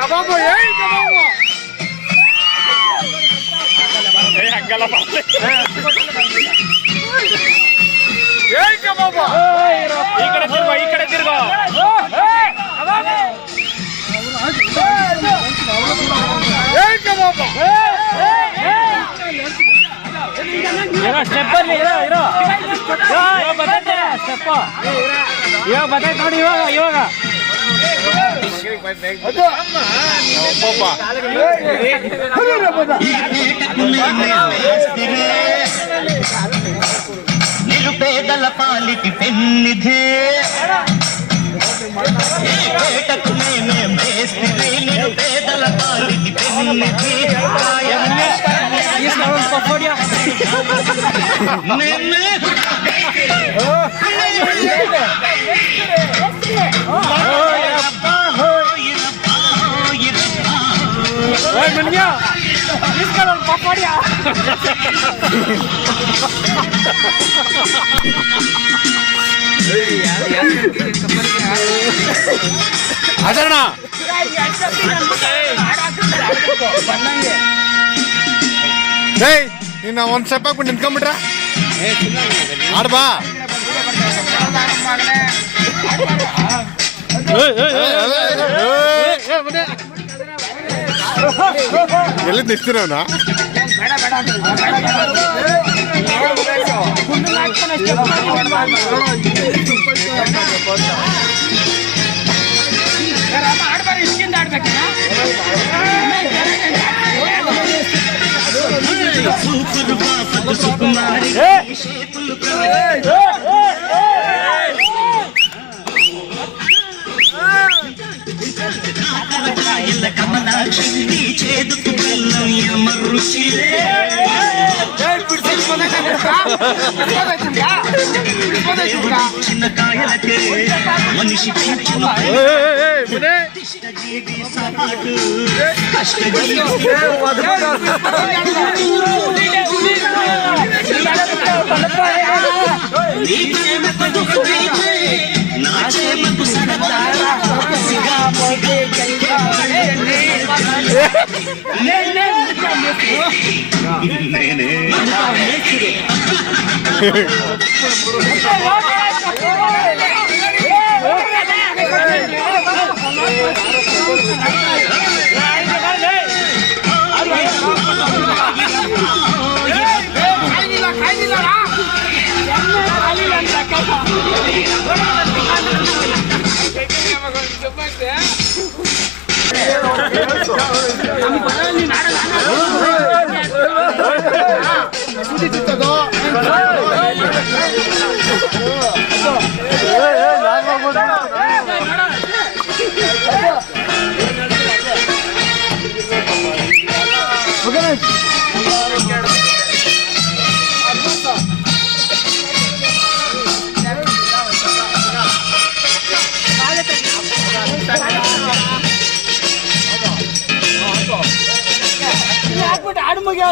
ಕಬಾಬು ಹಂಗಲ್ಲ ಕಬಾಬು ಈ ಕಡೆ ತಿರ್ಗೋ ಈ ಕಡೆ ತಿರ್ಗೋ ಕಬಾಬು ಸ್ಟೆಪ್ ಅಲ್ಲಿ ಇರೋ ಬರ್ತೈತೆ ಸ್ಟೆಪ್ ಇವಾಗ ಬರ್ತೈತೆ ನೋಡಿ ಇವಾಗ నిరుపేదల పాలిటి పెన్నిధే నిరుపేదల పాలిటి పెన్నిధి ಅದಣ್ಣ ನೀನು ಒಂದ್ ಸ್ಟೆಪ್ ಹಾಕ್ಬಿಟ್ಟು ನಿಂತ್ಕೊಂಡ್ಬಿಟ್ರ ಆಡ್ಬಾ ಎಲ್ಲಿ ನಿಲ್ತಿರವನ కమలాక్షి చేదుకు బెల్లం ఎమరుషి చిన్న కాయలకే మనిషి పెంచిన జీవి సహాడు నా చేమకు సరదారా ಆಡು ಮುಗಿ